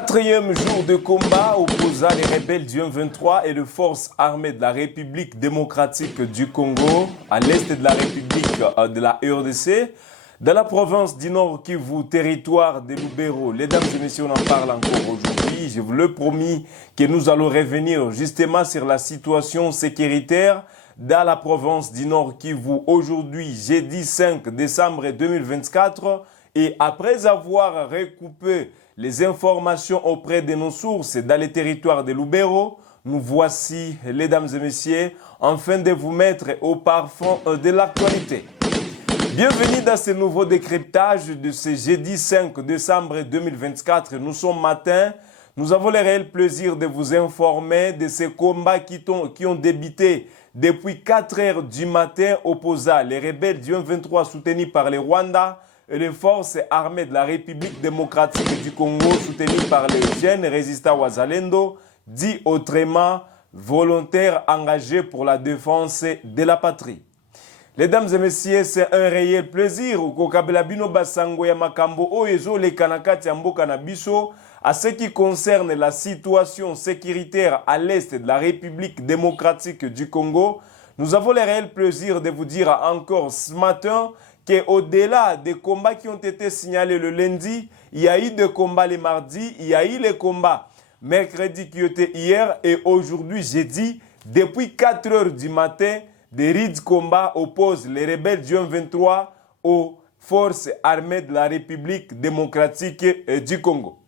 Quatrième jour de combat opposant les rebelles du M23 et les forces armées de la République démocratique du Congo à l'est de la République de la RDC, dans la province du Nord Kivu, territoire des Lubero. Mesdames et messieurs, on en parle encore aujourd'hui. Je vous le promis que nous allons revenir justement sur la situation sécuritaire dans la province du Nord Kivu. Aujourd'hui, jeudi 5 décembre 2024, et après avoir recoupé les informations auprès de nos sources dans les territoires de Lubero, nous voici, mesdames et messieurs, afin de vous mettre au parfum de l'actualité. Bienvenue dans ce nouveau décryptage de ce jeudi 5 décembre 2024. Nous sommes matin. Nous avons le réel plaisir de vous informer de ces combats qui ont débuté depuis 4 heures du matin opposant les rebelles du M23 soutenus par le Rwanda et les forces armées de la République démocratique du Congo soutenues par les jeunes résistants Wazalendo, dits autrement volontaires engagés pour la défense de la patrie. Mesdames et messieurs, c'est un réel plaisir à ce qui concerne la situation sécuritaire à l'est de la République démocratique du Congo. Nous avons le réel plaisir de vous dire encore ce matin qu'au-delà des combats qui ont été signalés le lundi, il y a eu des combats le mardi, il y a eu les combats mercredi qui étaient hier et aujourd'hui, jeudi, depuis 4 heures du matin, des rides combats opposent les rebelles du M23 aux forces armées de la République démocratique du Congo.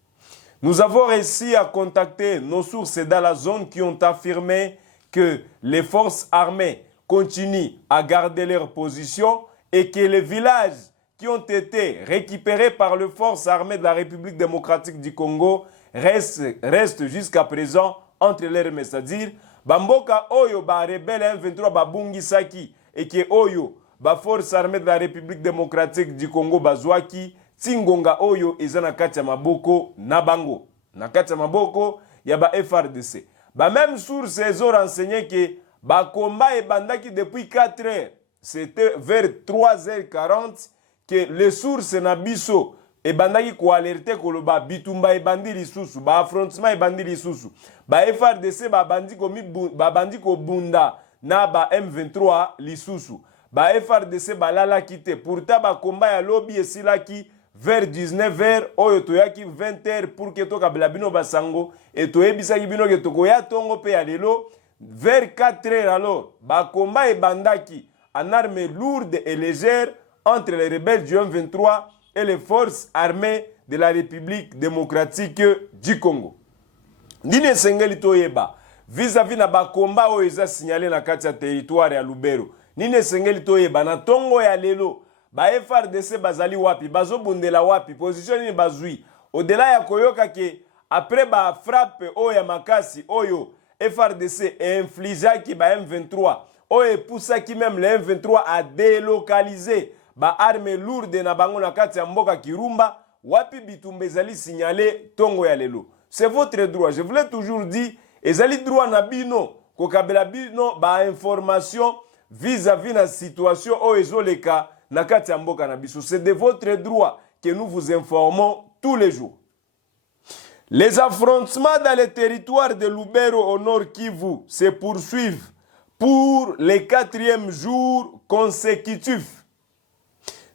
Nous avons réussi à contacter nos sources dans la zone qui ont affirmé que les forces armées continuent à garder leur position et que les villages qui ont été récupérés par les forces armées de la République démocratique du Congo restent jusqu'à présent entre leurs mains. C'est-à-dire, Bamboka Oyo, ba rebelle M23, ba Bungisaki, et que Oyo, ba forces armées de la République démocratique du Congo, Bazwaki, Tingonga Oyo, Ezana Katia Maboko, Nabango. Nakatia Maboko, Yaba FRDC. Ba même source, ils ont renseigné que ba combat et bandaki depuis 4 heures. C'était vers 3h40 que les sources Nabiso et bandaki ko alerté ko ba bitumba e bandi lisusu ba affrontement e bandi lisusu ba FRDC ba bandi ko bunda na ba M23 lisusu ba FRDC ba lala kite pourtant ba combat ya lobby esilaki vers 19h oyo toyaki 20h pour que toka bino basango et toyebisaki bino ke tokoya tongo pe ya lelo vers 4h alors ba combat e bandaki en armes lourdes et légères entre les rebelles du M23 et les forces armées de la République démocratique du Congo. Nine sengeli toyeba vis-à-vis na ba combat o eza signalé na kati ya territoire ya Lubero. Nine sengeli toyeba na tongo ya lelo ba FRDC bazali wapi bazobundela wapi position ni bazui au-delà ya koyoka ke après ba frappe o ya makasi oyo FRDC infligaki ba M23 oyo poussaki même le M23 à délocaliser ba arme lourde na bango na kati ya mboka Kirumba wapi bitumba ezali signalé tongo ya lelo. C'est votre droit. Je vous l'ai toujours dit, ezali droit na bino kokabela bino ba information vis-à-vis na situation o ezoleka na kati ya mboka na biso. C'est de votre droit que nous vous informons tous les jours. Les affrontements dans les territoires de Lubero au nord Kivu se poursuivent pour le 4e jour consécutif.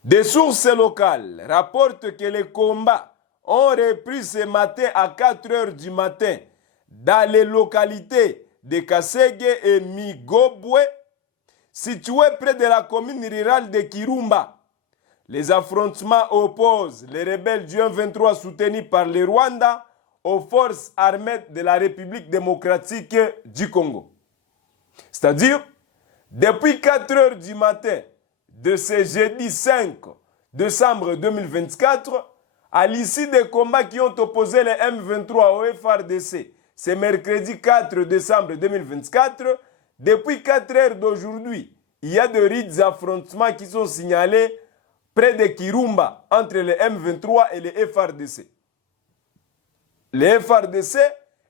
Des sources locales rapportent que les combats ont repris ce matin à 4 heures du matin dans les localités de Kasege et Migobwe, situées près de la commune rurale de Kirumba. Les affrontements opposent les rebelles du M23 soutenus par le Rwanda aux forces armées de la République démocratique du Congo. C'est-à-dire, depuis 4 heures du matin de ce jeudi 5 décembre 2024, à l'issue des combats qui ont opposé les M23 au FRDC, c'est mercredi 4 décembre 2024, depuis 4 heures d'aujourd'hui, il y a de rides affrontements qui sont signalés près de Kirumba entre les M23 et les FRDC. Les FRDC,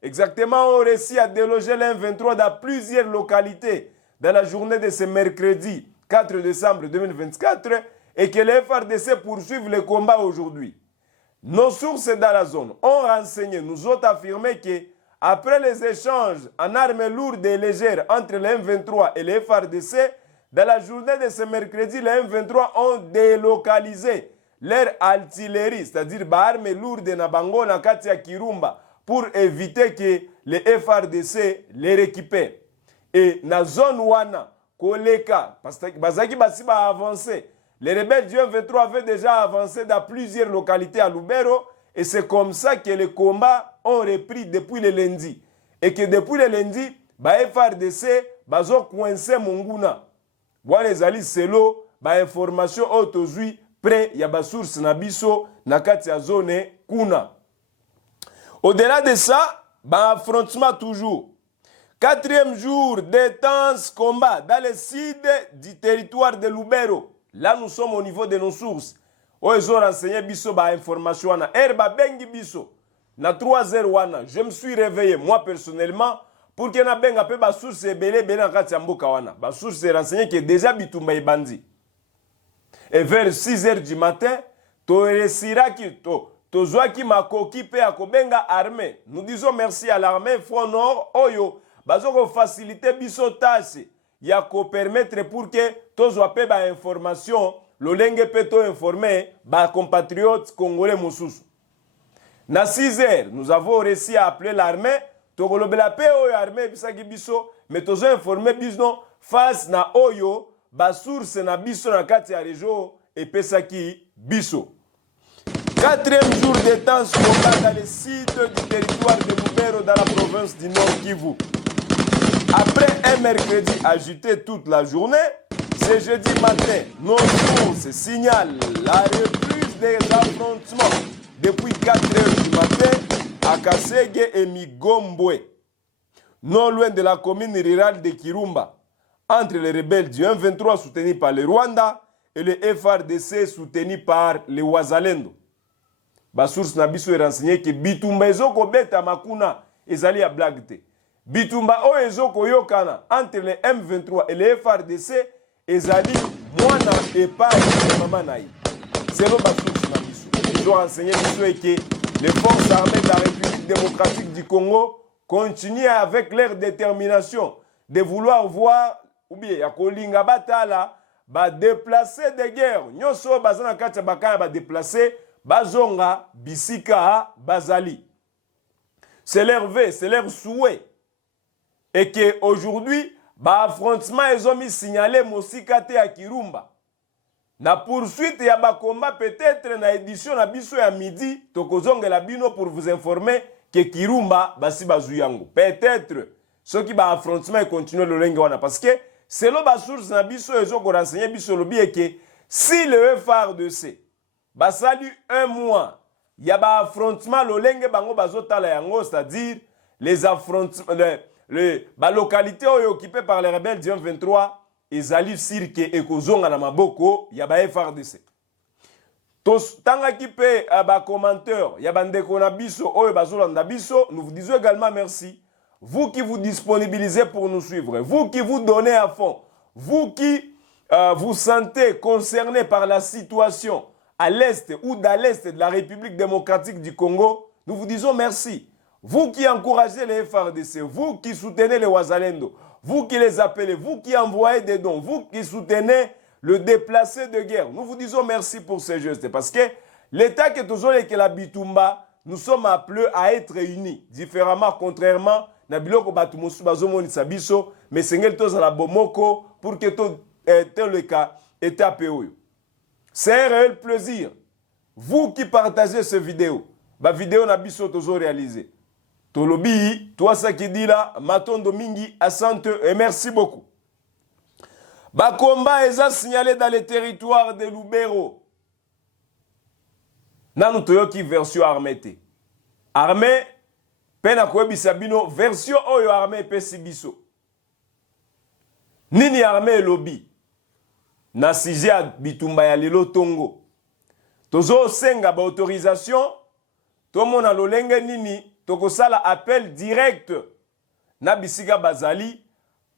exactement, ont réussi à déloger les M23 dans plusieurs localités dans la journée de ce mercredi 4 décembre 2024 et que les FRDC poursuivent le combat aujourd'hui. nos sources dans la zone ont renseigné, nous ont affirmé que après les échanges en armes lourdes et légères entre les M23 et les FARDC, dans la journée de ce mercredi, les M23 ont délocalisé leur artillerie, c'est-à-dire les armes lourdes na bango na kati ya Kirumba, pour éviter que les FARDC les récupèrent. Et dans la zone wana, Koleka, parce que Bazaki Basiba a avancé. Les rebelles du M23 avaient déjà avancé dans plusieurs localités à Lubero, et c'est comme ça que les combats ont repris depuis le lundi. Et que depuis le lundi, les FARDC ont coincé Monguna. Voilà les alliés, c'est l'eau, information autozui près, il y a des sources na biso, na kati ya zone kuna. Au-delà de ça, affrontement toujours. 4e jour d'intenses combats dans le sud du territoire de Lubero. Là, nous sommes au niveau de nos sources. Ils ont renseigné biso information wana. Erba bengi biso. Na 3h wana, je me suis réveillé moi personnellement pour que na benga pe ba source ebele na kati ya mboka wana. Ba source renseigné que déjà bitumba ibandi. Et vers 6h du matin, to resiraki to zwaki makoki pe akobenga armée. Nous disons merci à l'armée Front Nord oyo bazoko faciliter biso tâche ya ko permettre pour que to zwape ba information lolenge pe to informer ba compatriotes congolais mosusu. Na 6h, nous avons réussi à appeler l'armée, to kolobela pe oyo armée bisaki biso, mais to zo informer biso face na oyo ba source na biso na kati ya région et pesaki biso. 4e jour de temps combat dans le sud du territoire de Lubero dans la province du Nord Kivu. Après un mercredi agité toute la journée, ce jeudi matin, nos sources signalent la reprise des affrontements depuis 4h du matin à Kasege et Migombwe, non loin de la commune rurale de Kirumba, entre les rebelles du M23 soutenus par le Rwanda et le FARDC soutenus par les Wazalendo. Ba source na biso est renseigné que bitumba ezoko beta makuna ezali ya blague te. Bitumba o ezoko yokana entre les M23 et les FARDC ezali mwana epai ya mama naï. C'est lo ba source na biso. Ils ont renseigné biso et que les forces armées de la République démocratique du Congo continuent avec leur détermination de vouloir voir ou bien ya kolinga batala ba déplacer des guerres. Nyoso bazana kati bakaya ba déplacer bazonga bisika bazali. C'est leur vœu, c'est leur souhait. Et que aujourd'hui, affrontement ils ont mis signalé Mosikate à Kirumba. Na poursuite ya ba combat peut-être na édition na biso ya midi tokozonga la bino pour vous informer que Kirumba basi bazuyango. Peut-être ceux qui ba affrontement continuent le lengue wana parce que selon ba source na biso ils ont renseigné biso lobi et que si le FARDC basali un mois, il y a un affrontement, le bango bazotala yango, c'est-à-dire les affrontements, les localités occupées par les rebelles du M23, ils allaient sirke et kozonga na maboko, il y a un FARDC. Tanga qui peut ba commentaire, il y a bandeko na biso, oyo bazolanda biso, nous vous disons également merci. Vous qui vous disponibilisez pour nous suivre, vous qui vous donnez à fond, vous qui vous sentez concerné par la situation à l'est ou dans l'est de la République démocratique du Congo, nous vous disons merci. Vous qui encouragez les FARDC, vous qui soutenez les Wazalendo, vous qui les appelez, vous qui envoyez des dons, vous qui soutenez le déplacé de guerre, nous vous disons merci pour ces gestes. Parce que l'État qui est toujours et que la Bitumba, nous sommes appelés à être unis. Différemment, contrairement, na biloko batumusu bazomoni sabiso, mais sengel toza la bomoko pour que tout le cas est appelé. C'est un réel plaisir. Vous qui partagez cette vidéo, la vidéo n'a biso toujours réalisé. Tolobi, toi ça qui dit là, Matondo Mingi, Asante, et merci beaucoup. Bakomba est signalé dans le territoire de Lubero. Nanu toyoki version armée. Armée, pena kwebi sabino, version oyo armée pesi biso. Nini armée lobby. Na sija bitumba ya lelo tongo. Tozo senga ba autorisation, tomo na lolenge nini, toko sala appel direct na bisika bazali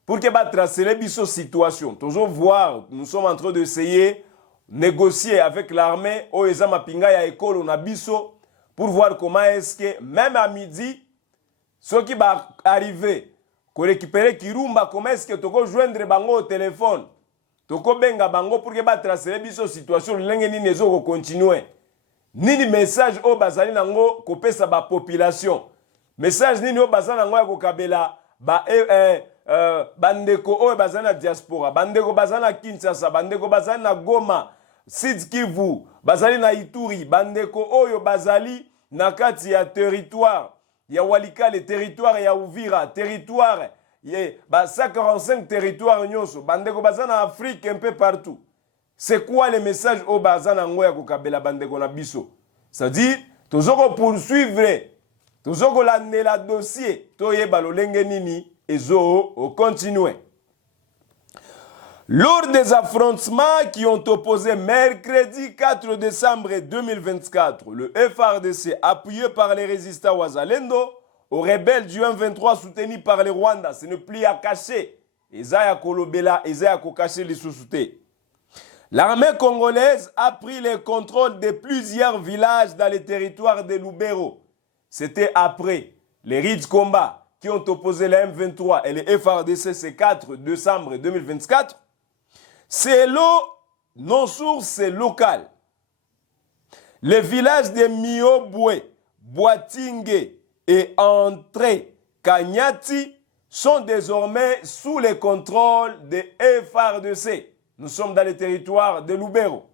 pour que ba tracer biso situation. Tozo voir, nous sommes en train d'essayer négocier avec l'armée o eza mapinga ya ekolo na biso pour voir comment est-ce que, même à midi, ceux qui vont arriver, pour récupérer Kirumba, comment est-ce que tu peux joindre bango au téléphone, tu peux benga bango pour que tu tracer la situation, l'engeni ne continuer. Nini message au bazali nango kopesa ba population. Message nini au bazali nango ya kokabela ba bandeko o bazali na diaspora, bandeko bazali na Kinshasa, bandeko bazali na Goma, Sud Kivu, bazali na Ituri, bandeko oyo bazali na kati ya territoire ya Walikale, territoire ya Uvira, territoire ba 145 territoires nyonso, bandeko bazali na Afrique un peu partout. C'est quoi le message au bazana ngoya kokabela bandeko na biso? C'est-à-dire, tozoko poursuivre, tozoko la dossier, toyeba lolenge nini ezo o continuer. Lors des affrontements qui ont opposé mercredi 4 décembre 2024, le FARDC, appuyé par les résistants Wazalendo, aux rebelles du M23 soutenus par les Rwandais, ce n'est plus à cacher. Ezaya kolobela, ezaya kokache les sous-soutés. L'armée congolaise a pris le contrôle de plusieurs villages dans les territoires de Lubero. C'était après les raids combats qui ont opposé le M23 et le FARDC ce 4 décembre 2024. Selon nos sources locales, les villages de Miobwe, Boatingue et Entré Kanyati sont désormais sous le contrôle de FARDC. Nous sommes dans le territoire de Lubero.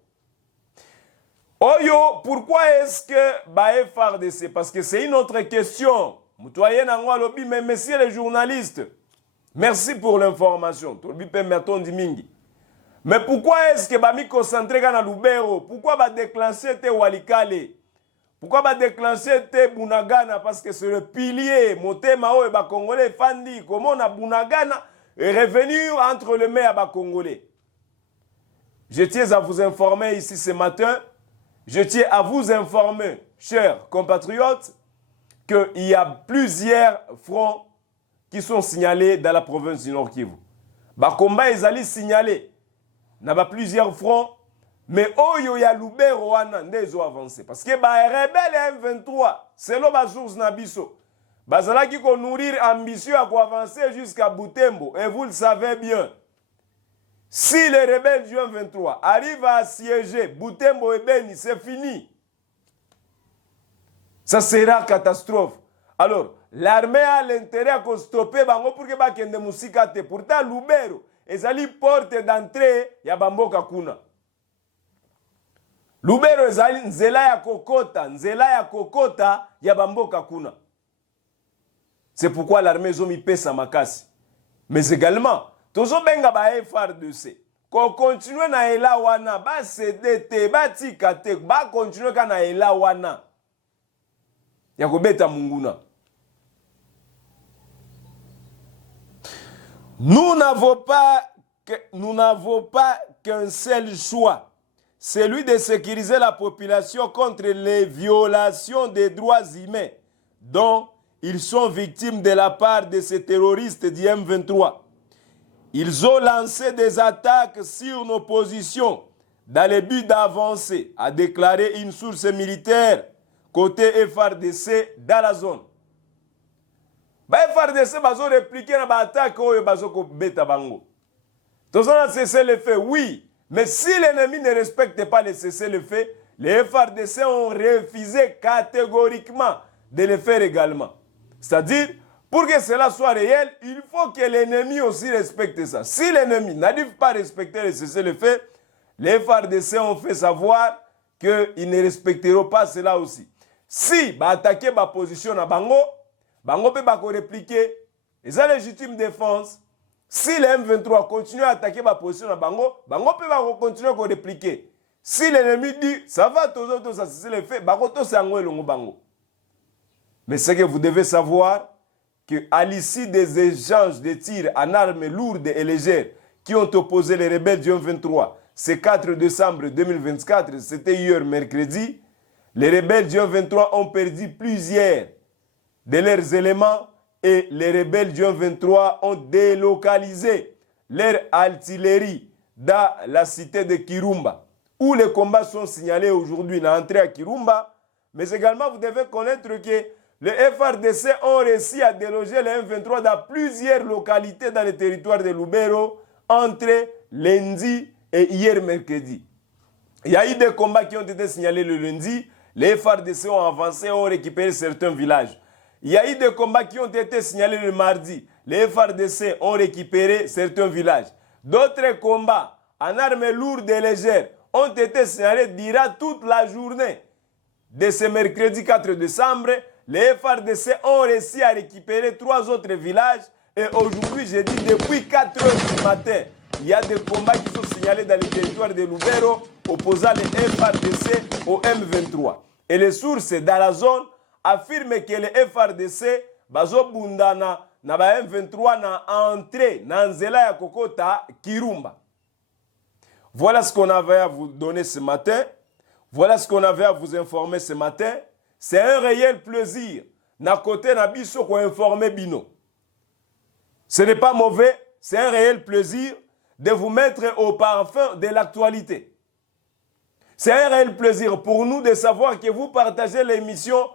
Oyo, pourquoi est-ce que FARDC? Parce que c'est une autre question. Mais messieurs les journalistes, merci pour l'information. Mais pourquoi est-ce que Bami concentré dans Lubero? Pourquoi déclencher te Walikale? Pourquoi déclencher te Bunagana? Parce que c'est le pilier. Motema o ba Congolais Fandi. Comment on a Bunagana est revenu entre les mains à Congolais. Je tiens à vous informer ici ce matin, je tiens à vous informer, chers compatriotes, qu'il y a plusieurs fronts qui sont signalés dans la province du Nord Kivu. Bakomba ils allaient signaler. Il y a plusieurs fronts, mais oyo ya Lubero wana ndezo avancé. Parce que les rebelles M23, selon ma source Nabiso, bazala qui ko nourrir ambition à avancer jusqu'à Butembo. Et vous le savez bien. Si les rebelles du M23 arrivent à assiéger Butembo et Beni, c'est fini. Ça sera catastrophe. Alors, l'armée a l'intérêt à stopper bango pour que bakende musikate. Pourtant, Lubero, ezali porte d'entrée ya Bamboka kuna. Lubero ezali nzela ya kokota ya Bamboka kuna. C'est pourquoi l'armée zomi pesa makasi. Mais également, tozo benga ba FARDC. Ko continue na ela wana ba CDT ba tikate ba continue ka na ela wana. Ya kobeta munguna. Nous n'avons pas qu'un seul choix, celui de sécuriser la population contre les violations des droits humains dont ils sont victimes de la part de ces terroristes du M23. Ils ont lancé des attaques sur nos positions dans le but d'avancer, a déclaré une source militaire côté FARDC dans la zone. FARDC bazo répliquer na ba attaque oyo bazo ko beta bango. Tous on a cessé le fait, oui, mais si l'ennemi ne respecte pas le cessez-le-feu, les FARDC ont refusé catégoriquement de le faire également. C'est-à-dire, pour que cela soit réel, il faut que l'ennemi aussi respecte ça. Si l'ennemi n'arrive pas à respecter le cessez-le-feu, les FARDC ont fait savoir qu'ils ne respecteront pas cela aussi. Si bah attaquer ma position à Bango, Bango peut pas répliquer. Et ça légitime défense. Si le M23 continue à attaquer ma position à Bango, Bango peut pas continuer à répliquer. Si l'ennemi dit ça va, tous autres ça c'est le fait, Bango tout c'est en Bango. Mais ce que vous devez savoir, qu'à l'issue des échanges de tirs en armes lourdes et légères qui ont opposé les rebelles du M23, ce 4 décembre 2024, c'était hier mercredi, les rebelles du M23 ont perdu plusieurs de leurs éléments et les rebelles du M23 ont délocalisé leur artillerie dans la cité de Kirumba, où les combats sont signalés aujourd'hui dans l'entrée à Kirumba, mais également vous devez connaître que les FRDC ont réussi à déloger les M23 dans plusieurs localités dans le territoire de Lubero entre lundi et hier mercredi. Il y a eu des combats qui ont été signalés le lundi. Les FRDC ont avancé, ont récupéré certains villages. Il y a eu des combats qui ont été signalés le mardi. Les FRDC ont récupéré certains villages. D'autres combats en armes lourdes et légères ont été signalés durant toute la journée de ce mercredi 4 décembre. Les FRDC ont réussi à récupérer 3 autres villages. Et aujourd'hui, j'ai dit depuis 4 heures du matin, il y a des combats qui sont signalés dans le territoire de Lubero opposant les FRDC au M23. Et les sources dans la zone affirment que les FRDC bazobundana na ba M23 na entrée na nzela ya kokota Kirumba. Voilà ce qu'on avait à vous donner ce matin. Voilà ce qu'on avait à vous informer ce matin. C'est un réel plaisir na côté na biso ko informer bino. Ce n'est pas mauvais, c'est un réel plaisir de vous mettre au parfum de l'actualité. C'est un réel plaisir pour nous de savoir que vous partagez l'émission,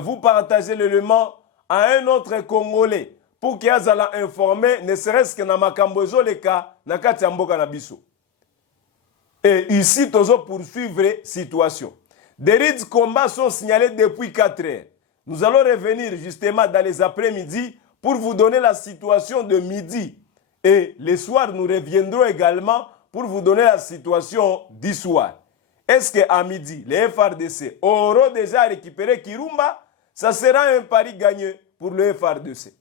vous partagez l'élément à un autre Congolais pour qu'il y ait informé, ne serait-ce que dans Makambozo le cas, dans Katiamboka Nabiso. Et ici, nous allons poursuivre la situation. Des rites combats sont signalés depuis 4 heures. Nous allons revenir justement dans les après-midi pour vous donner la situation de midi. Et le soir, nous reviendrons également pour vous donner la situation du soir. Est-ce qu'à midi, les FRDC auront déjà récupéré Kirumba? Ça sera un pari gagné pour le FRDC.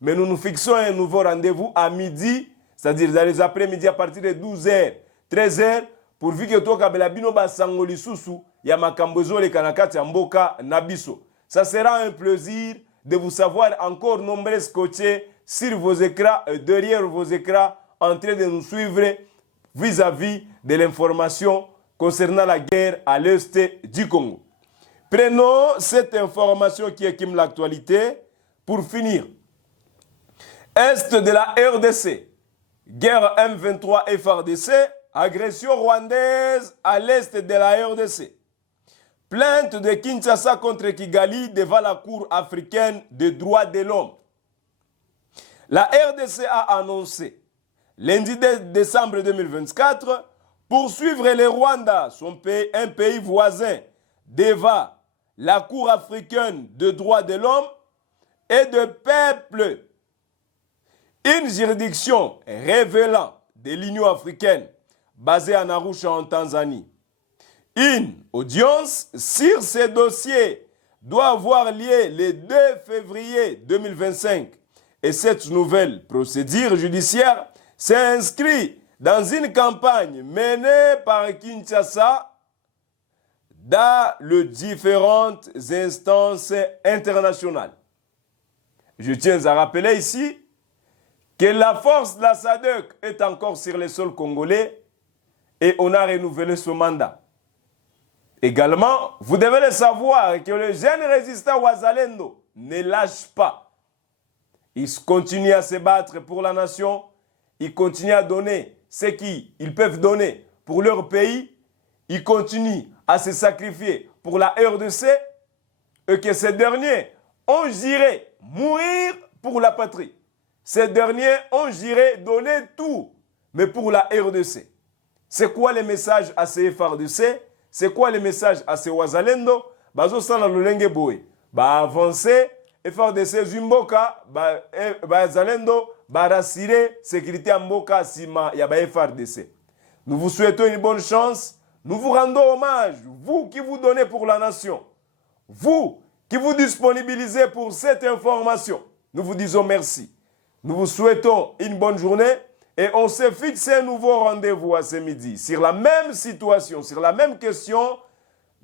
Mais nous nous fixons un nouveau rendez-vous à midi, c'est-à-dire dans les après-midi à partir de 12h, 13h, pourvu que toi, Kabelabino, Basangoli Soussou, Yamakambozo, les Kanakati, Amboka, Nabiso. Ça sera un plaisir de vous savoir encore nombreux scotchés sur vos écrans, derrière vos écrans, en train de nous suivre vis-à-vis de l'information concernant la guerre à l'est du Congo. Prenons cette information qui équipe l'actualité pour finir. Est de la RDC, guerre M23 FRDC, agression rwandaise à l'est de la RDC. Plainte de Kinshasa contre Kigali devant la Cour africaine des droits de l'homme. La RDC a annoncé, lundi 2 décembre 2024, poursuivre le Rwanda, un pays voisin, devant la Cour africaine des droits de l'homme et de peuple. Une juridiction révélant de l'Union africaine basée en Arusha en Tanzanie. Une audience sur ces dossiers doit avoir lieu le 2 février 2025 et cette nouvelle procédure judiciaire s'inscrit dans une campagne menée par Kinshasa dans les différentes instances internationales. Je tiens à rappeler ici que la force de la SADC est encore sur le sol congolais et on a renouvelé ce mandat. Également, vous devez le savoir que les jeunes résistants Wazalendo ne lâchent pas. Ils continuent à se battre pour la nation, ils continuent à donner ce qu'ils peuvent donner pour leur pays, ils continuent à se sacrifier pour la RDC et que ces derniers ont juré mourir pour la patrie. Ces derniers ont juré donner tout, mais pour la RDC. C'est quoi le message à ces FRDC? C'est quoi le message à ces Wazalendo? Bazo sana lolenge boy. Ba avancer, FRDC Zumboka, Wazalendo, ba rassurer sécurité Mboka sima ya ba FRDC. Nous vous souhaitons une bonne chance. Nous vous rendons hommage, vous qui vous donnez pour la nation. Vous qui vous disponibilisez pour cette information. Nous vous disons merci. Nous vous souhaitons une bonne journée. Et on s'est fixé un nouveau rendez-vous à ce midi sur la même situation, sur la même question,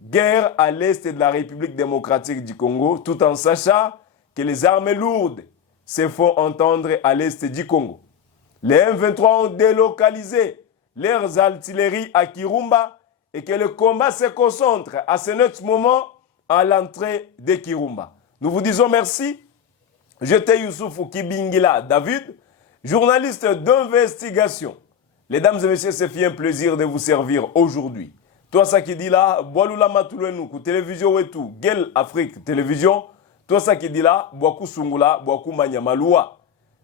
guerre à l'est de la République démocratique du Congo, tout en sachant que les armes lourdes se font entendre à l'est du Congo. Les M23 ont délocalisé leurs artilleries à Kirumba et que le combat se concentre à ce net moment à l'entrée de Kirumba. Nous vous disons merci. J'étais Youssouf Kibingila David, journaliste d'investigation. Mesdames et messieurs, c'est un plaisir de vous servir aujourd'hui. Toi ça qui dit là, boalula matulenu ku télévision wetu, Gel Afrique télévision. Toi ça qui dit là, boaku sungula, boaku manyamalua.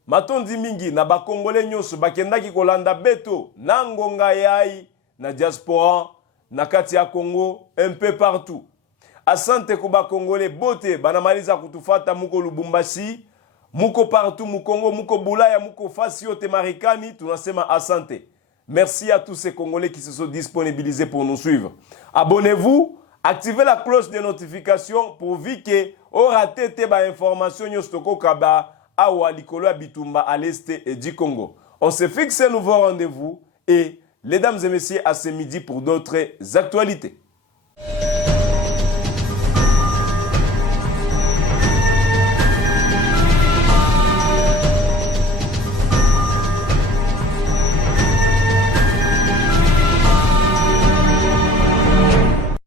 Matondi mingi na ba Congolais nyonso bakendaki kolanda beto na ngonga yai na diaspora na kati ya Congo un peu partout. Asante ko ba Congolais bote banamaliza kutufata muko Lubumbashi, muko partout mu Congo, muko Bulaya, muko fasi yote Marekani, tunasema asante. Merci à tous ces Congolais qui se sont disponibilisés pour nous suivre. Abonnez-vous, activez la cloche de notification pour que vous ratez tes informations nyostoko kaba awa likolo ya bitumba à l'est et du Congo. On se fixe un nouveau rendez-vous et, mesdames et messieurs, à ce midi pour d'autres actualités.